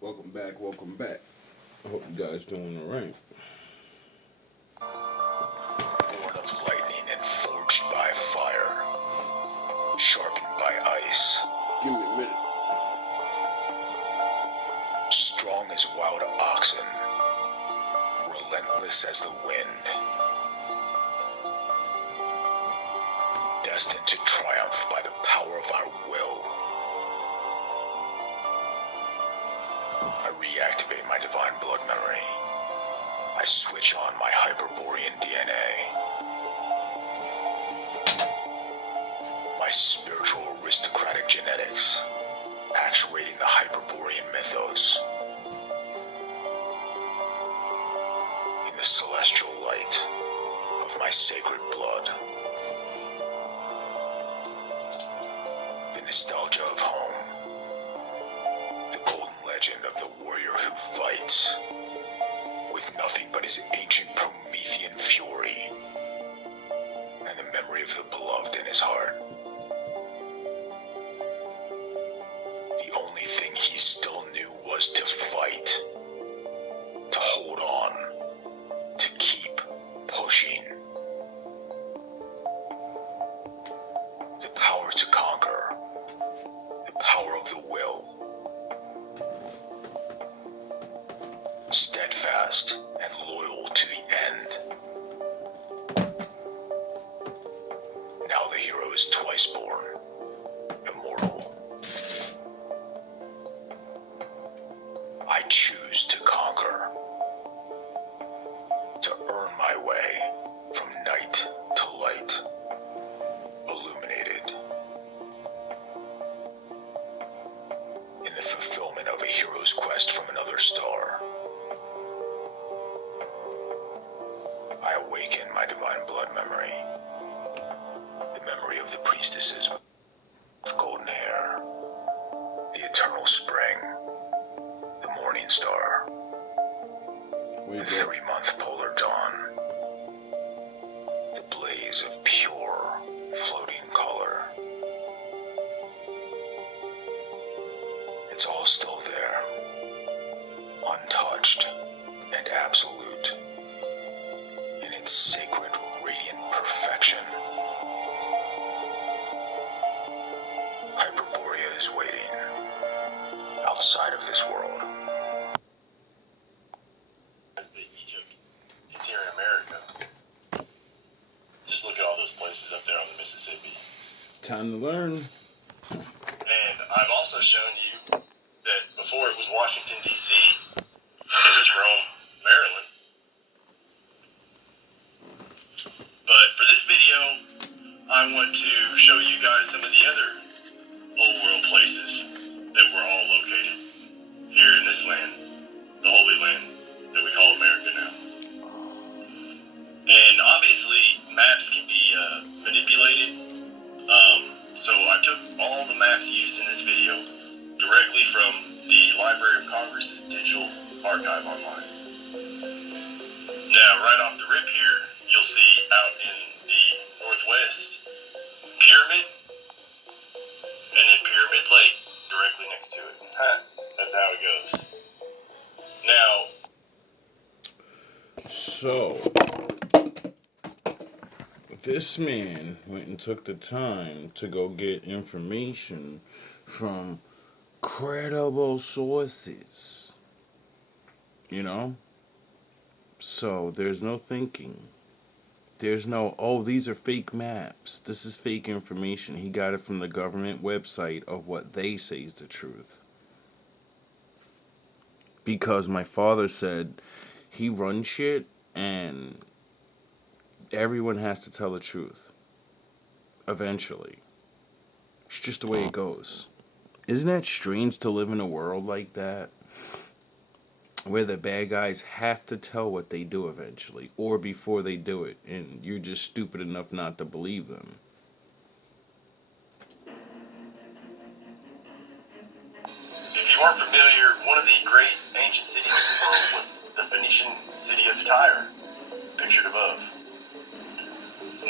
Welcome back, welcome back. I hope you guys doing alright. Born of lightning and forged by fire, sharpened by ice, Give me a minute. strong as wild oxen, relentless as the wind, destined to triumph by the power of our will. I reactivate my divine blood memory. I switch on my Hyperborean DNA. My spiritual aristocratic genetics, actuating the Hyperborean mythos. In the celestial light of my sacred blood. The nostalgia of home. The golden legend of the warrior who fights with nothing but his ancient Promethean fury and the memory of the beloved in his heart. The only thing he still knew was to fight, to hold on, to keep pushing. The power to conquer, the power of the will. Steadfast and loyal to the end. Now the hero is twice born, immortal. I choose to conquer, to earn my way from night to light, illuminated. In the fulfillment of a hero's quest from another star. I awaken my divine blood memory, the memory of the priestesses with golden hair, the eternal spring, the morning star, the 3-month polar dawn, the blaze of pure, floating color. It's all still there, untouched and absolute. In its sacred, radiant perfection. Hyperborea is waiting outside of this world. Egypt is here in America. Just look at all those places up there on the Mississippi. Time to learn. And I've also shown you that before it was Washington, D.C., it was Rome, Maryland. But for this video, I want to show you guys some of the other old world places that were all located here in this land, the Holy Land that we call America now. And obviously, maps can be manipulated. So I took all the maps used in this video directly from the Library of Congress's digital archive online. Now, right off the rip here, you'll see out in the northwest, Pyramid, and then Pyramid Lake, directly next to it. That's how it goes. Now, So, this man went and took the time to go get information from credible sources. You know? So, there's no thinking. There's no, oh, these are fake maps. This is fake information. He got it from the government website of what they say is the truth. Because my father said he runs shit and everyone has to tell the truth. Eventually. It's just the way it goes. Isn't that strange to live in a world like that? Where the bad guys have to tell what they do eventually, or before they do it, and you're just stupid enough not to believe them. if you aren't familiar, one of the great ancient cities of the world was the Phoenician city of Tyre, pictured above.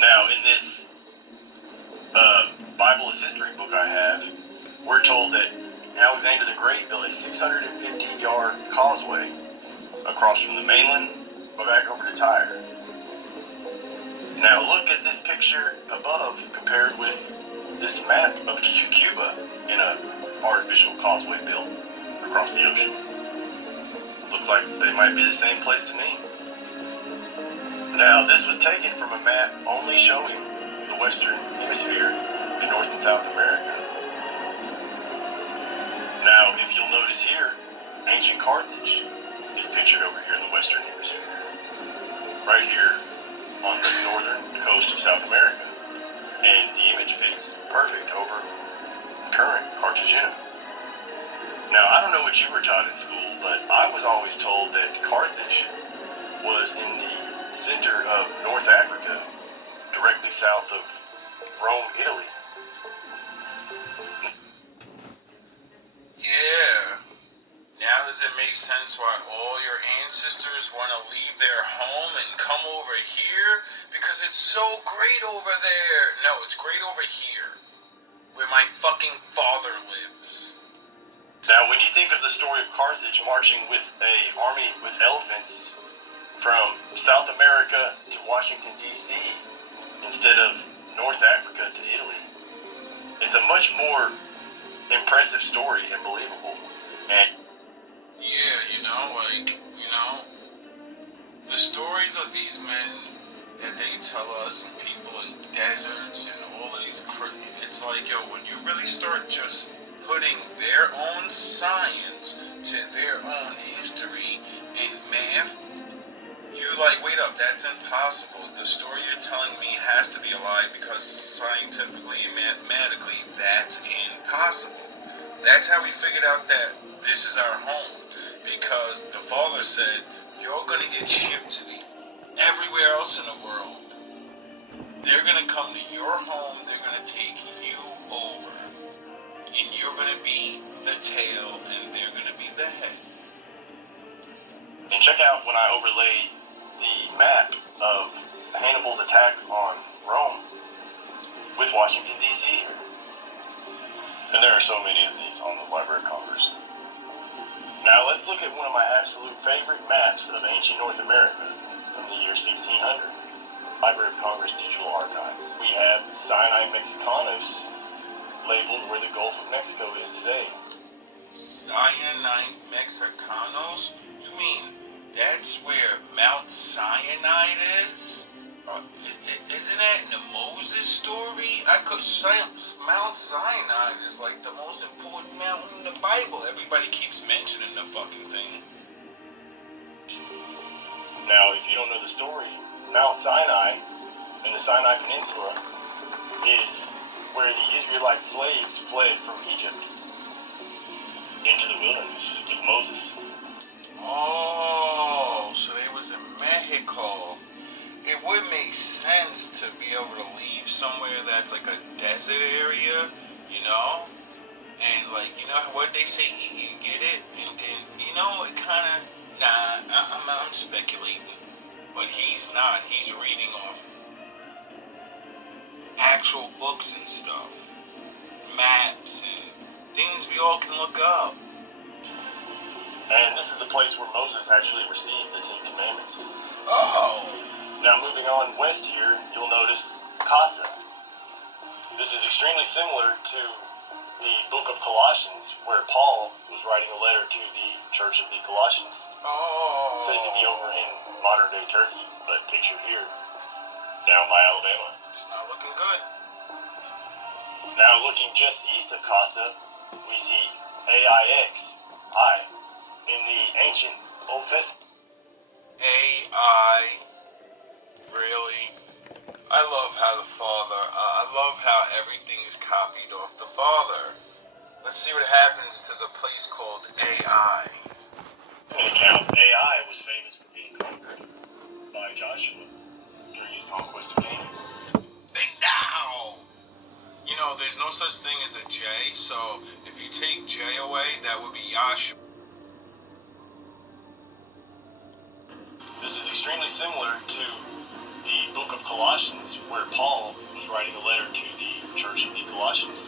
Now, in this Bible is history book I have, we're told that Alexander the Great built a 650-yard causeway across from the mainland, but back over to Tyre. Now look at this picture above compared with this map of Cuba in an artificial causeway built across the ocean. Look like they might be the same place to me. Now this was taken from a map only showing the Western Hemisphere in North and South America. Now if you'll notice here, ancient Carthage is pictured over here in the Western Hemisphere. Right here on the northern coast of South America. And the image fits perfect over current Cartagena. Now, I don't know what you were taught in school, but I was always told that Carthage was in the center of North Africa, directly south of Rome, Italy. Yeah. Now does it make sense why all your ancestors want to leave their home and come over here? Because it's so great over there. No, it's great over here, where my fucking father lives. Now, when you think of the story of Carthage marching with an army with elephants from South America to Washington, D.C., instead of North Africa to Italy, it's a much more impressive story and believable. And yeah, the stories of these men that they tell us, and people in deserts and all these, it's like, yo, when you really start just putting their own science to their own history and math, you like, wait up, that's impossible. The story you're telling me has to be a lie because scientifically and mathematically, that's impossible. That's how we figured out that this is our home. Because the father said, you're going to get shipped to everywhere else in the world. They're going to come to your home, they're going to take you over. And you're going to be the tail, and they're going to be the head. And check out when I overlaid the map of Hannibal's attack on Rome with Washington, D.C. here. And there are so many of these on the Library of Congress. Now let's look at one of my absolute favorite maps of ancient North America from the year 1600. Library of Congress Digital Archive. We have Sinai Mexicanos labeled where the Gulf of Mexico is today. Sinai Mexicanos? You mean that's where Mount Sinai is? Isn't that in the Moses story? Mount Sinai is like the most important mountain in the Bible. Everybody keeps mentioning the fucking thing. Now, if you don't know the story, Mount Sinai and the Sinai Peninsula is where the Israelite slaves fled from Egypt into the wilderness with Moses. Oh, so they was in Mexico. It would make sense to be able to leave somewhere that's like a desert area, and like, what they say, you get it, and then, it kind of, I'm speculating, but he's not, he's reading off actual books and stuff, maps and things we all can look up. And this is the place where Moses actually received the Ten Commandments. Oh! Now moving on west here, you'll notice Casa. This is extremely similar to the book of Colossians, where Paul was writing a letter to the Church of the Colossians. Oh! Said to be over in modern day Turkey, but pictured here, down by Alabama. It's not looking good. Now looking just east of Casa, we see AIX, I, in the ancient Old Testament. AI. Really? I love how I love how everything's copied off the Father. Let's see what happens to the place called AI. In account, AI was famous for being conquered by Joshua during his conquest of Canaan. Now! There's no such thing as a J, so if you take J away, that would be Yahshua. This is extremely similar to the book of Colossians, where Paul was writing a letter to the Church of the Colossians,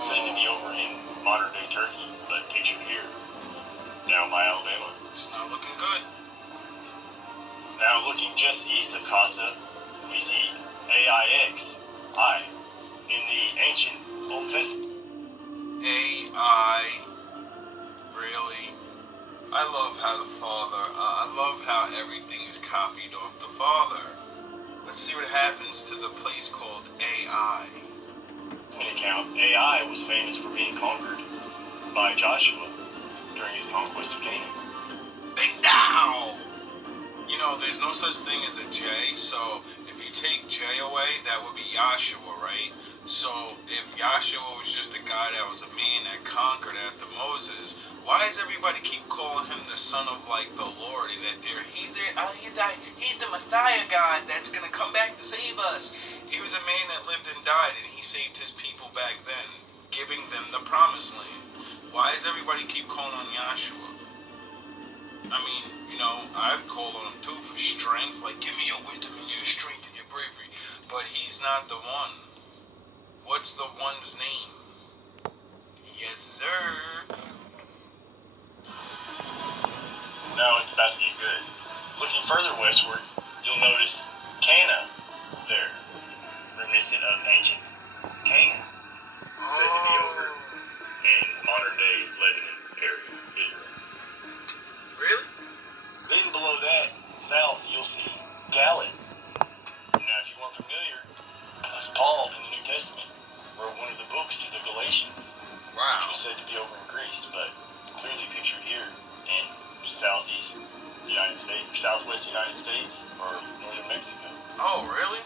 said to be over in modern-day Turkey, but pictured here, down by Alabama. It's not looking good. Now, looking just east of Casa, we see AIX, I, in the ancient Old Testament. AI, really? I love how the Father, I love how everything's copied off the Father. Let's see what happens to the place called AI. An account, AI was famous for being conquered by Joshua during his conquest of Canaan. Now! You know, there's no such thing as a J, so if you take J away, that would be Yahshua, right? So if Yahshua was just a guy that was a man that conquered after Moses, why does everybody keep calling him the son of like the Lord? And that he's the Messiah God that's gonna come back to save us. He was a man that lived and died, and he saved his people back then, giving them the promised land. Why does everybody keep calling on Yahshua? I mean, you know, I've called on him too for strength, like give me your wisdom and your strength and your bravery, but he's not the one. What's the one's name? Yes, sir. Now it's about to get good. Looking further westward, you'll notice Cana there, reminiscent of ancient Canaan, said to be over in modern-day Lebanon area, Israel. Really? Then below that, south, you'll see Galilee. Now, if you weren't familiar, it's Paul in the New Testament wrote one of the books to the Galatians, which Wow. was said to be over in Greece, but clearly pictured here in southeast United States, or southwest United States, or northern Mexico. Oh, really?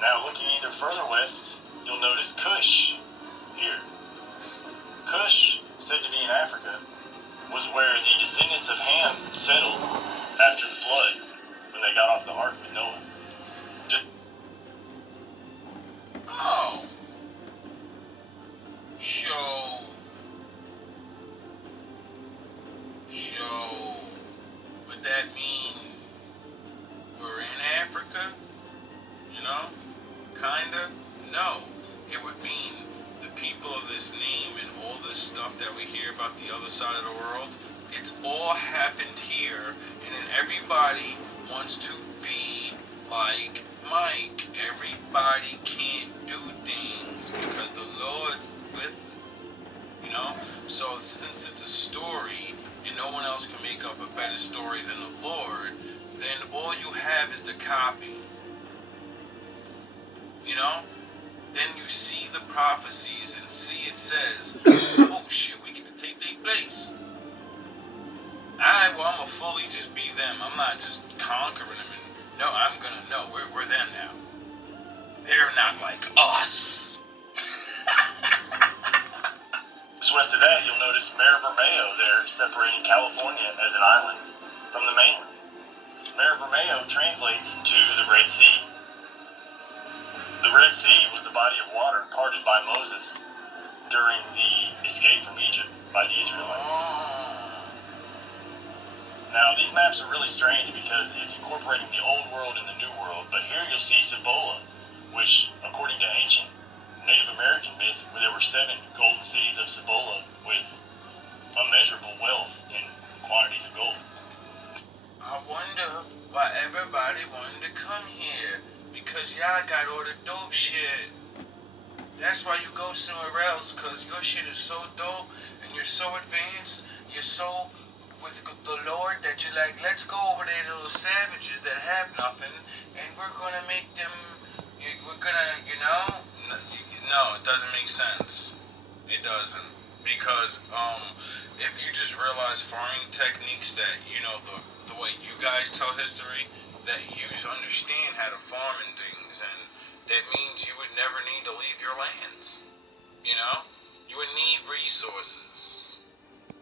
Now, looking either further west, you'll notice Cush here. Cush, said to be in Africa, was where the descendants of Ham settled after the flood when they got off the ark with Noah. Oh. So, would that mean we're in Africa? You know? Kinda? No. It would mean the people of this name and all this stuff that we hear about the other side of the world, it's all happened here, and then everybody wants to be like Mike. Everybody can't do things because the Lord's with, you know? So since it's a story and no one else can make up a better story than the Lord, then all you have is the copy. You know? Then you see the prophecies and see it says, oh shit, we get to take their place. I'm gonna fully just be them. I'm not just conquering them. And no, I'm gonna know we're them now. They're not like us. Just west of that, you'll notice Mare Vermelho there, separating California as an island from the mainland. Mare Vermelho translates to the Red Sea. The Red Sea was the body of water parted by Moses during the escape from Egypt by the Israelites. Now, these maps are really strange because it's incorporating the old world and the new world, but here you'll see Cibola, which, according to ancient Native American myth, where there were 7 golden cities of Cibola with unmeasurable wealth in quantities of gold. I wonder why everybody wanted to come here. Because y'all got all the dope shit. That's why you go somewhere else, because your shit is so dope and you're so advanced. You're so with the Lord that you're like, let's go over there to those savages that have nothing and we're going to make them, we're going to, you know? No, it doesn't make sense. It doesn't. Because if you just realize farming techniques that, you know, the way you guys tell history, that you understand how to farm and things, and that means you would never need to leave your lands. You know? You would need resources.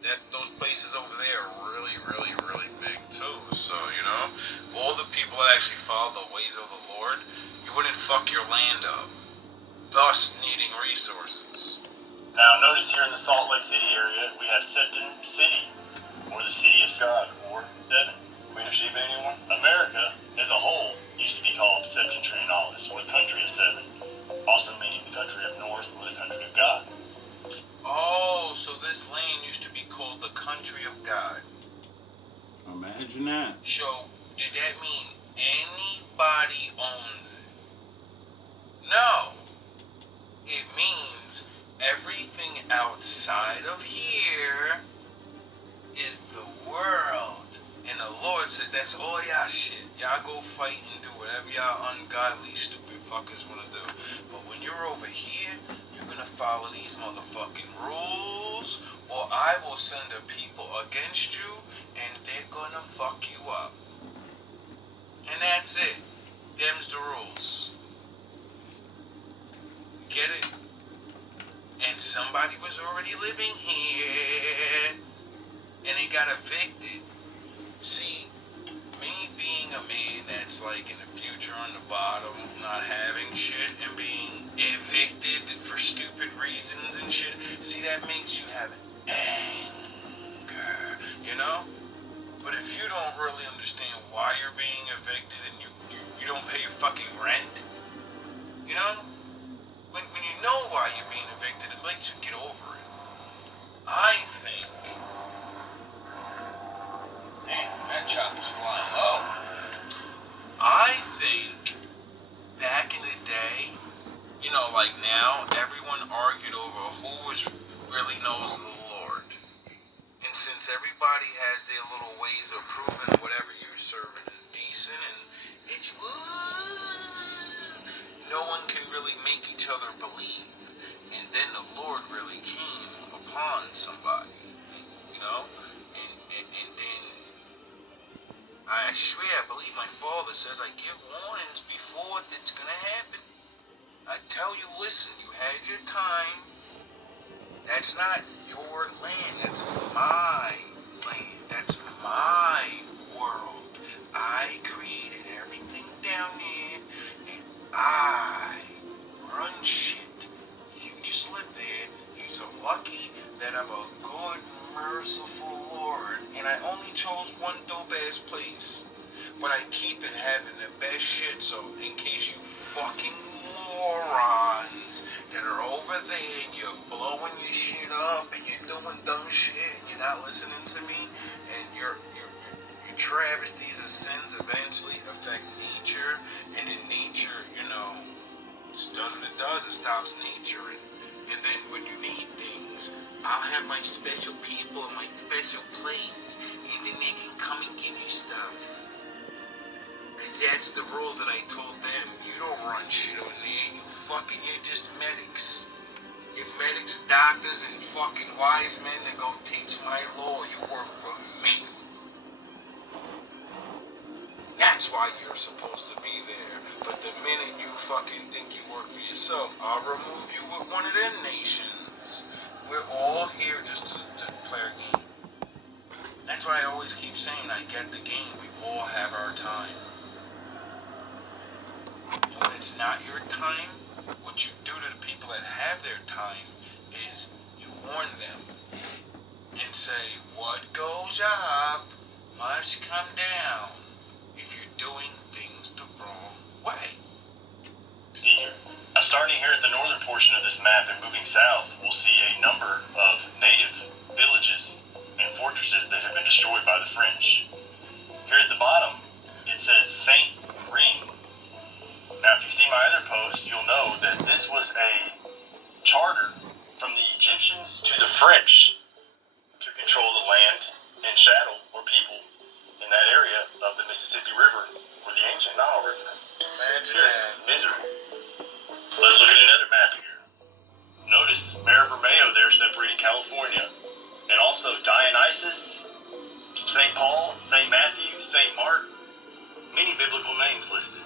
That those places over there are really, really, really big too. So, you know, all the people that actually follow the ways of the Lord, you wouldn't fuck your land up. Thus needing resources. Now, notice here in the Salt Lake City area, we have Septon City, or the City of God, or 7. Queen of Sheba, anyone? America, as a whole, used to be called Septentrionalis, or the Country of 7. this land used to be called the country of God. Imagine that. So, does that mean anybody owns it? No. It means everything outside of here is the world. And the Lord said, that's all y'all shit. Y'all go fight and do whatever y'all ungodly, stupid fuckers want to do. But when you're over here, you're going to follow these motherfucking rules, or I will send a people against you, and they're going to fuck you up. And that's it. Them's the rules. Get it? And somebody was already living here, and they got evicted. See, me being a man that's like in the future on the bottom, not having shit, and being evicted for stupid reasons and shit, see, that makes you have anger, you know? But if you don't really understand why you're being evicted and you don't pay your fucking rent, you know? When you know why you're being evicted, it makes you get over it. I think... Damn, that chopper's flying low. I think back in the day, you know, like now, everyone argued over who really knows the Lord. And since everybody has their little ways of proving whatever you're serving is decent, and it's no one can really make each other believe. And then the Lord really came upon somebody, you know? And then, I swear, I believe my father says I give warnings before it's gonna happen. I tell you, listen, you had your time. That's not your land, that's my land. That's my world. I created everything down there, and I run shit. You just live there. You're so lucky that I'm a good, merciful Lord, and I only chose one dope-ass place. But I keep it having the best shit, so in case you fucking morons that are over there and you're blowing your shit up and you're doing dumb shit and you're not listening to me, and your travesties of sins eventually affect nature, and in nature, you know, it does what it does, it stops nature, and then when you need things, I'll have my special people in my special place, and then they can come and give you stuff. Cause that's the rules that I told them. You don't run shit on there. You're just medics. You're medics, doctors, and fucking wise men that go teach my law. You work for me. That's why you're supposed to be there. But the minute you fucking think you work for yourself, I'll remove you with one of them nations. We're all here just to play our game. That's why I always keep saying I get the game. We all have our time. And when it's not your time, what you do to the people that have their time is you warn them and say, what goes up must come down if you're doing things the wrong way. Starting here at the northern portion of this map and moving south, we'll see a number of native villages and fortresses that have been destroyed by the French. Here at the bottom, it says Saint Ring. Now, if you've seen my other post, you'll know that this was a charter from the Egyptians to the French to control the land and chattel or people in that area of the Mississippi River or the ancient Nile River. Imagine that. Missouri. Let's look at another map here. Notice Mare Vermelho there separating California, and also Dionysus, St. Paul, St. Matthew, St. Mark, many biblical names listed.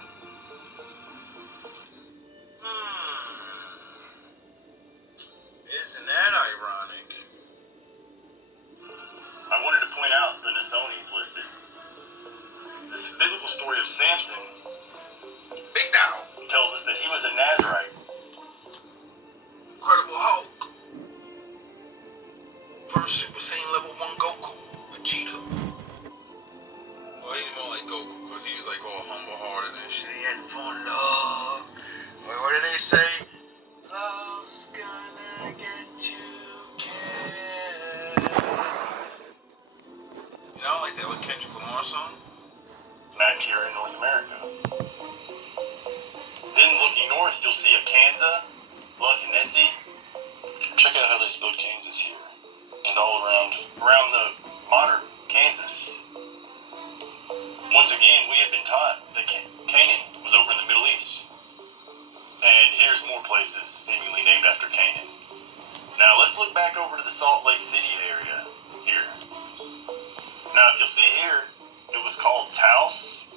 Isn't that ironic? I wanted to point out the Nassonis listed. This biblical story of Samson Big Down. tells us that he was a Nazarite. Incredible Hulk. First Super Saiyan level 1 Goku. Vegeta. Well, he's more like Goku because he was like all humble-hearted and shit. like that? What Kendrick Lamar song? Back here in North America. Then looking north, you'll see a Kansas, Lucanesi. Check out how they spelled Kansas here. And all around the modern Kansas. Once again, we had been taught that Canaan was over in the Middle East. And here's more places seemingly named after Canaan. Now let's look back over to the Salt Lake City area here. Now if you'll see here, it was called Taos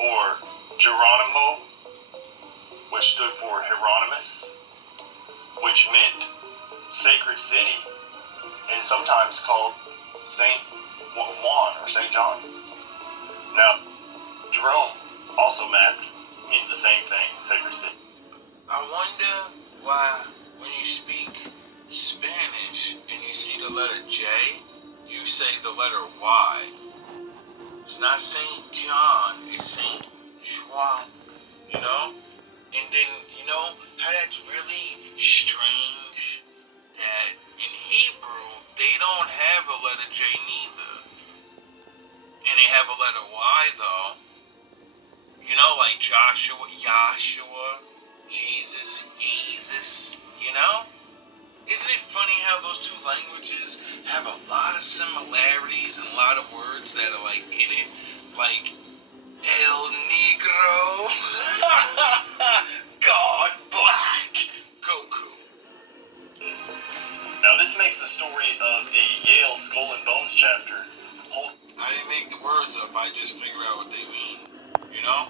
or Geronimo, which stood for Hieronymus, which meant sacred city, and sometimes called Saint Juan or Saint John. Now, Jerome, also mapped, means the same thing, sacred city. I wonder why when you speak Spanish and you see the letter J, you say the letter Y. It's not Saint John, it's Saint Juan, you know? And then, you know how that's really strange that in Hebrew, they don't have a letter J neither. And they have a letter Y though. You know, like Joshua, Yahshua, Jesus, Jesus, you know? Isn't it funny how those two languages have a lot of similarities and a lot of words that are like in it? Like El Negro, God Black, Goku. Now this makes the story of the Yale Skull and Bones chapter whole. I didn't make the words up, I just figure out what they mean, you know?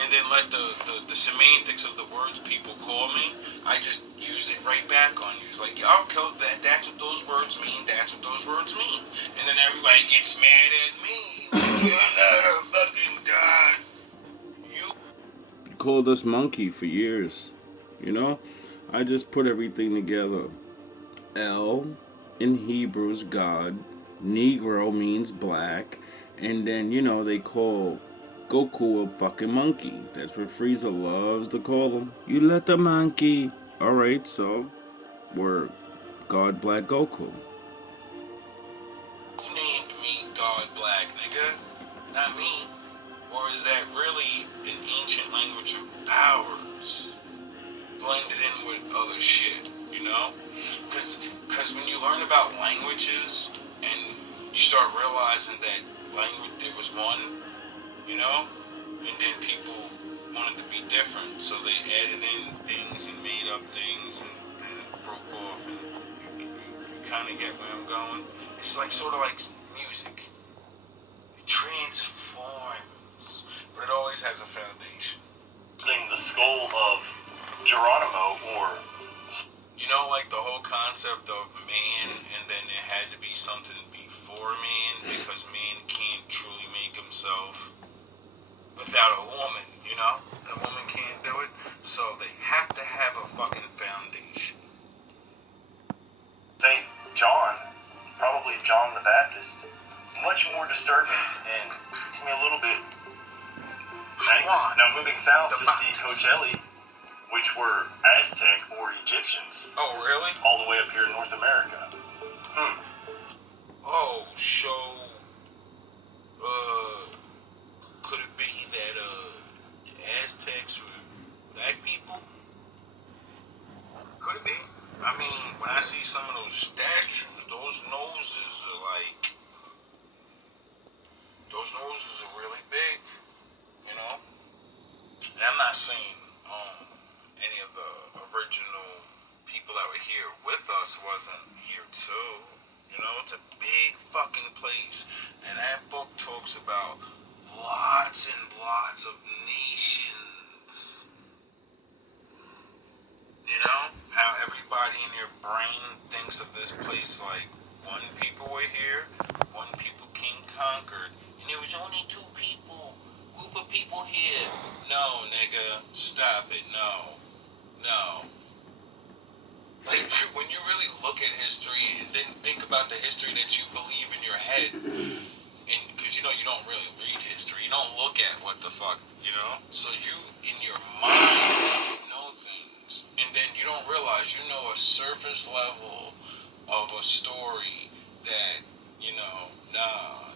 And then let the semantics of the words people call me, I just use it right back on you. It's like, yeah, okay, that's what those words mean, that's what those words mean. And then everybody gets mad at me, like, you're not a fucking god. You Called us monkey for years. You know? I just put everything together. El in Hebrew's God. Negro means black. And then, you know, they call Goku a fucking monkey. That's what Frieza loves to call him. You let the monkey. Alright, so we're God Black Goku. Who named me God Black, nigga? Not me. Or is that really an ancient language of ours? Blended in with other shit, you know? Cause when you learn about languages and you start realizing that language, there was one, you know? And then people wanted to be different, so they added in things and made up things and then it broke off, and you kind of get where I'm going. It's like sort of like music. It transforms, but it always has a foundation. The skull of Geronimo, or you know, like the whole concept of man, and then it had to be something before man, because man can't truly make himself without a woman, you know? And a woman can't do it, so they have to have a fucking foundation. Saint John, probably John the Baptist, much more disturbing and to me a little bit. Now moving south, you'll see Coachella, which were Aztec or Egyptians. Oh, really? All the way up here in North America. Oh, so, could it be that, the Aztecs were black people? Could it be? I mean, when I see some of those statues, those noses are really big, you know? And I'm not saying, any of the original people that were here with us wasn't here too. You know, it's a big fucking place. And that book talks about lots and lots of nations. You know, how everybody in their brain thinks of this place like one people were here, one people came conquered, and there was only two people, group of people here. No, nigga, stop it, no. Like, when you really look at history and then think about the history that you believe in your head, and because you know you don't really read history, you don't look at what the fuck, you know? So you, in your mind, know things, and then you don't realize you know a surface level of a story that, you know, nah.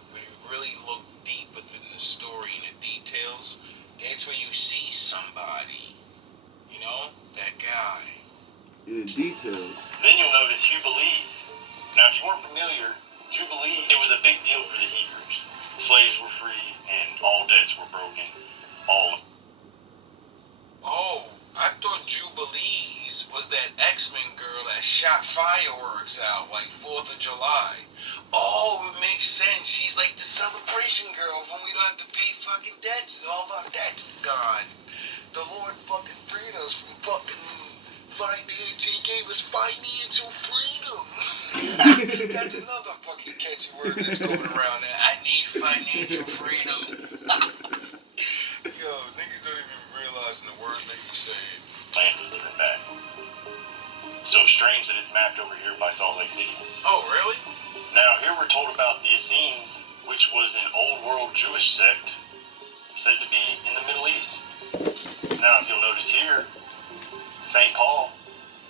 details. Then you'll notice Jubilees. Now, if you weren't familiar, Jubilees, it was a big deal for the Hebrews. Slaves were free and all debts were broken. All. Oh, I thought Jubilees was that X-Men girl that shot fireworks out like 4th of July. Oh, it makes sense. She's like the celebration girl when we don't have to pay fucking debts and all our debts gone. The Lord fucking freed us from fucking finance. He gave us financial freedom. That's another fucking catchy word that's going around there. I need financial freedom. Yo, niggas don't even realize the words that you say. Land was living back. So strange that it's mapped over here by Salt Lake City. Oh, really? Now, here we're told about the Essenes, which was an old world Jewish sect said to be in the Middle East. Now, if you'll notice here, St. Paul,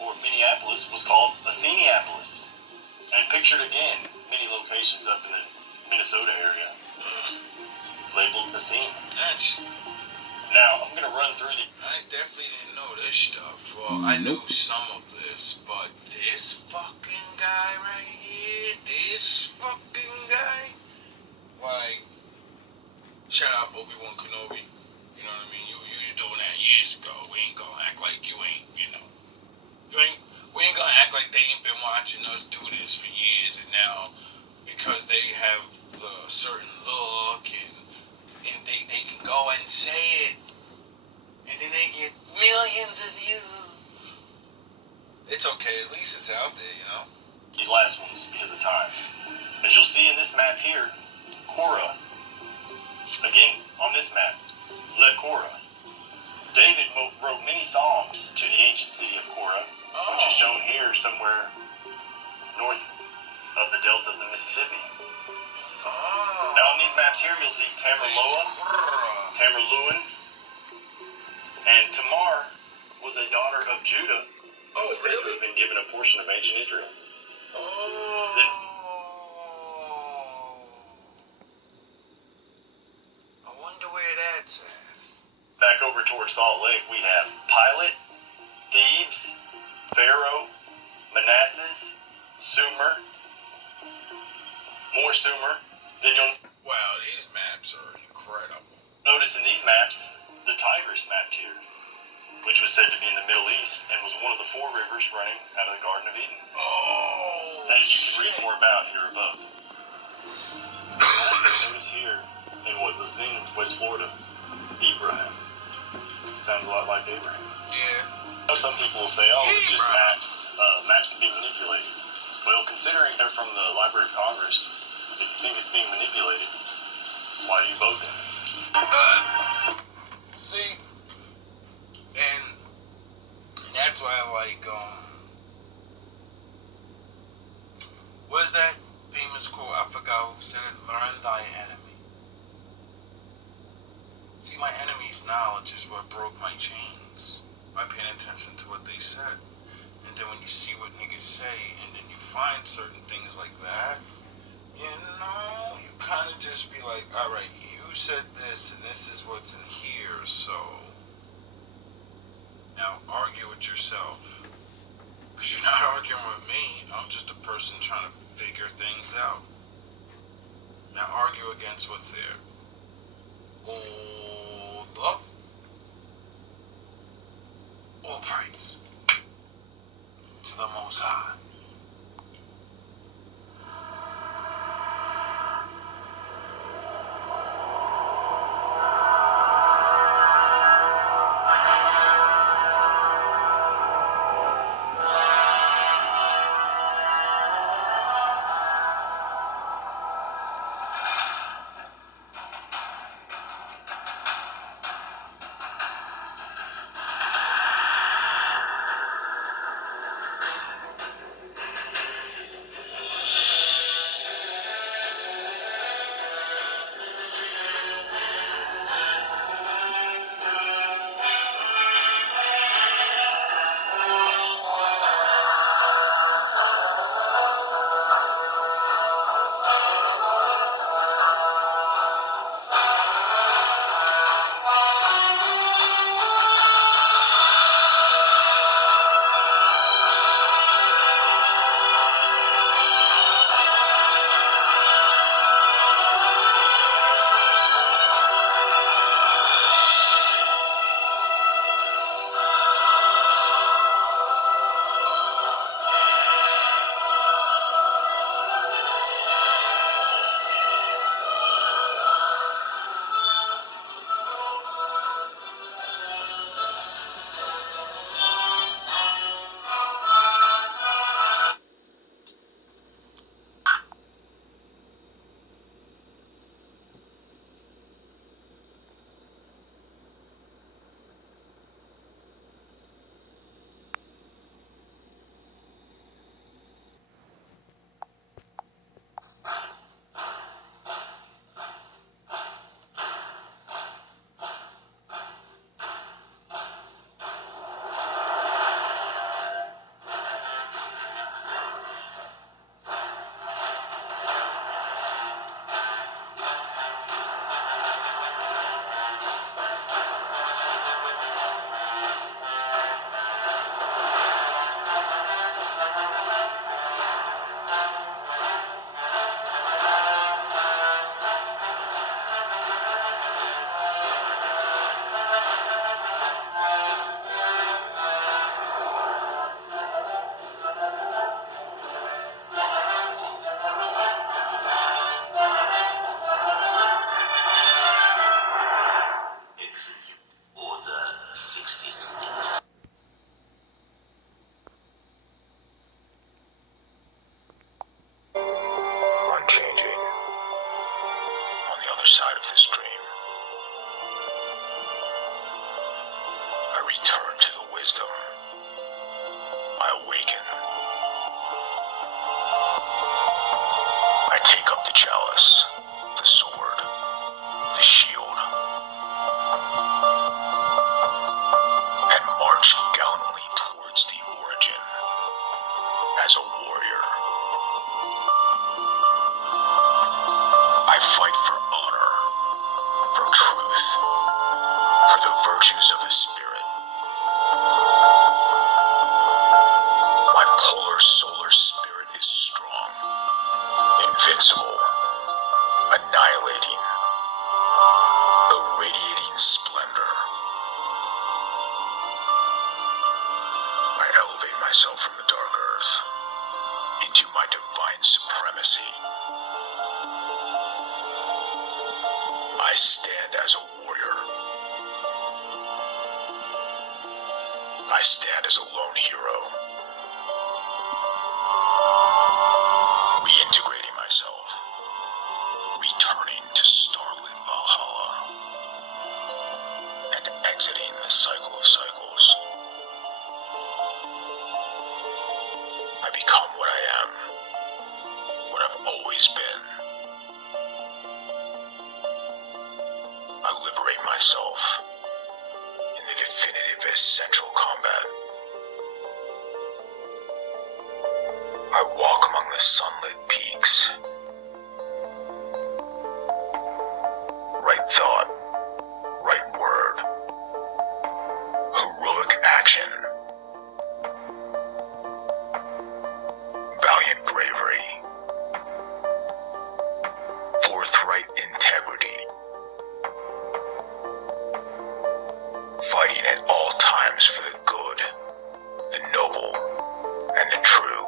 or Minneapolis, was called Esseneapolis. And pictured again, many locations up in the Minnesota area, labeled Essene. That's... Now, I'm going to run through the... I definitely didn't know this stuff. Well, I knew some of this, but this fucking guy right here, this fucking guy, like, shout out Obi-Wan Kenobi. You know what I mean? You was doing that years ago. We ain't gonna act like you ain't, you know. We ain't gonna act like they ain't been watching us do this for years, and now, because they have the certain look and they can go and say it, and then they get millions of views. It's okay, at least it's out there, you know? These last ones because of time. As you'll see in this map here, Korah. Again, on this map, Le Korah. David wrote many psalms to the ancient city of Korah, which is shown here somewhere north of the delta of the Mississippi. Now on these maps here, you'll see Tamerluans, and Tamar was a daughter of Judah who was said to have been given a portion of ancient Israel. I wonder where that's at. Back over towards Salt Lake, we have Pilate, Thebes, Pharaoh, Manassas, Sumer, more Sumer. Then you'll Wow, these maps are incredible. notice in these maps the Tigris mapped here, which was said to be in the Middle East and was one of the 4 rivers running out of the Garden of Eden. Oh, As you can read more about here above. Notice here in what was then West Florida, Abraham. Sounds a lot like Abraham. yeah. Some people will say, oh, it's just maps. Maps can be manipulated. Well, considering they're from the Library of Congress, if you think it's being manipulated, why do you vote them? See, and that's why I like, what is that famous quote? I forgot who said it. Learn thy enemy. See, my enemy's knowledge is what broke my chains. By paying attention to what they said. And then when you see what niggas say, and then you find certain things like that, you know, you kind of just be like, alright, you said this, and this is what's in here, so now argue with yourself. Because you're not arguing with me, I'm just a person trying to figure things out. Now argue against what's there. Hold up. All praise to the Most High. other side of this dream. I return to the wisdom. I awaken. I take up the chalice, the sword, the shield, and march gallantly towards the origin as a warrior. I fight for honor, for truth, for the virtues of the spirit. My polar solar spirit is strong, invincible, annihilating, irradiating splendor. I elevate myself from the dark earth into my divine supremacy. I stand as a warrior. I stand as a lone hero, reintegrating myself, returning to starlit Valhalla, and exiting the cycle of cycles. I become what I am, what I've always been. I liberate myself in the definitive essential combat. I walk among the sunlit peaks. Right thought, right word, heroic action, valiant bravery, forthright integrity, fighting at all times for the good, the noble, and the true.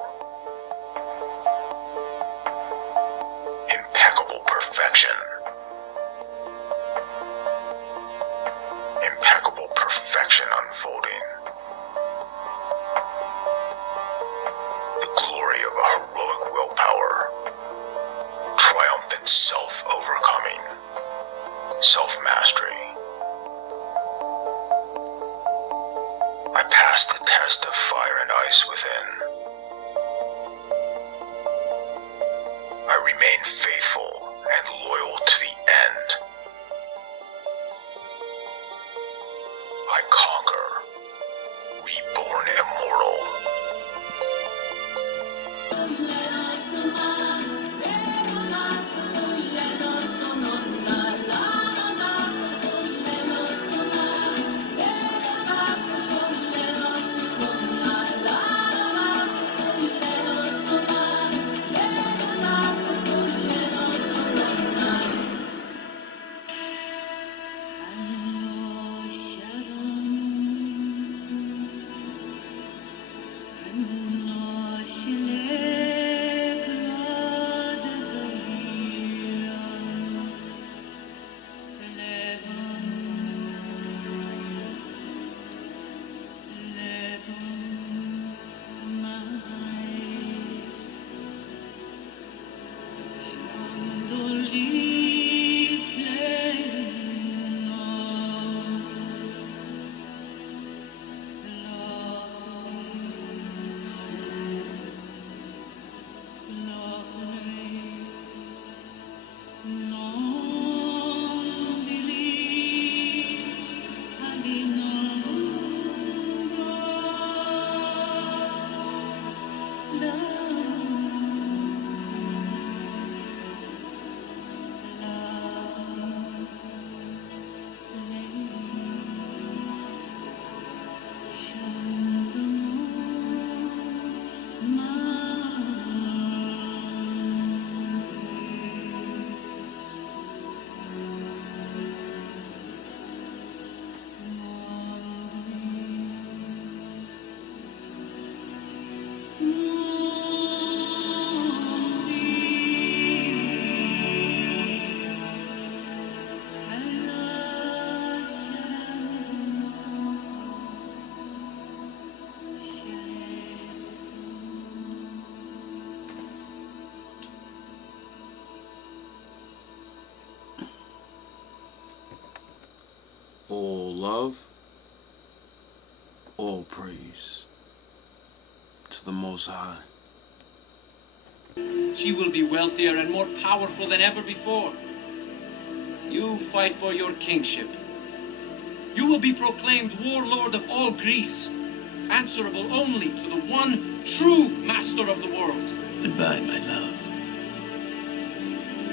Impeccable perfection. Impeccable perfection unfolding. The glory of a heroic willpower. Triumphant self-overcoming. Self-mastery. I pass the test of fire and ice within. I remain faithful and loyal to the end. I conquer, reborn immortal. All love, all praise to the Most High. She will be wealthier and more powerful than ever before. You fight for your kingship. You will be proclaimed warlord of all Greece, answerable only to the one true master of the world. Goodbye, my love.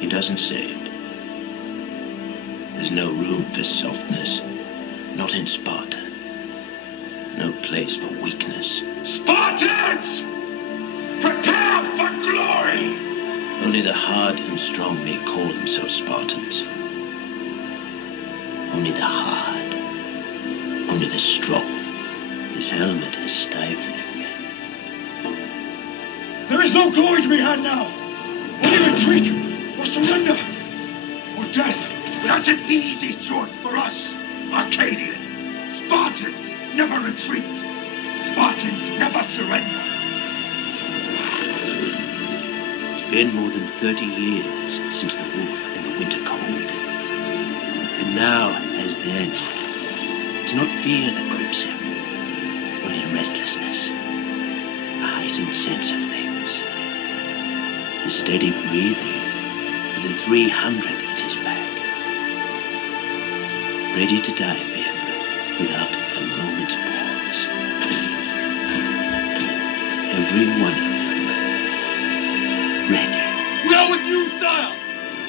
He doesn't say it. There's no room for softness, not in Sparta. No place for weakness. Spartans! Prepare for glory! Only the hard and strong may call themselves Spartans. Only the hard. Only the strong. His helmet is stifling. There is no glory to be had now. Only retreat or surrender or death. But that's an easy choice for us, Arcadian. Spartans never retreat. Spartans never surrender. It's been more than 30 years since the wolf in the winter cold. And now, as then, it's not fear that grips him, only restlessness, a heightened sense of things. The steady breathing of the 300 at his back, ready to die for him without a moment's pause. Every one of them ready. We are with you, sire!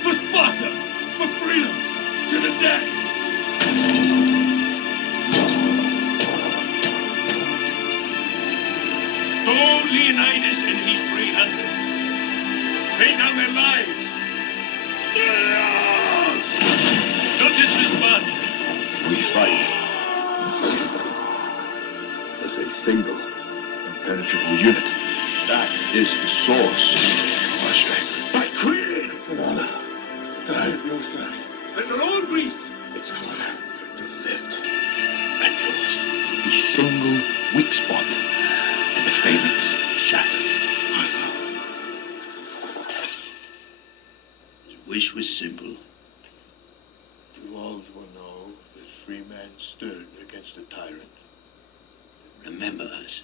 For Sparta! For freedom! To the death! Bold Leonidas and his 300. Lay down their lives. Not disrespect. We fight as a single, impenetrable unit. That is the source of our strength. My queen! It's an honor to die at your side. And for all Greece. It's an honor to live at yours. The single weak spot, and the phalanx shatters. My love. His wish was simple. You all will know that free men stood against a tyrant. Remember us.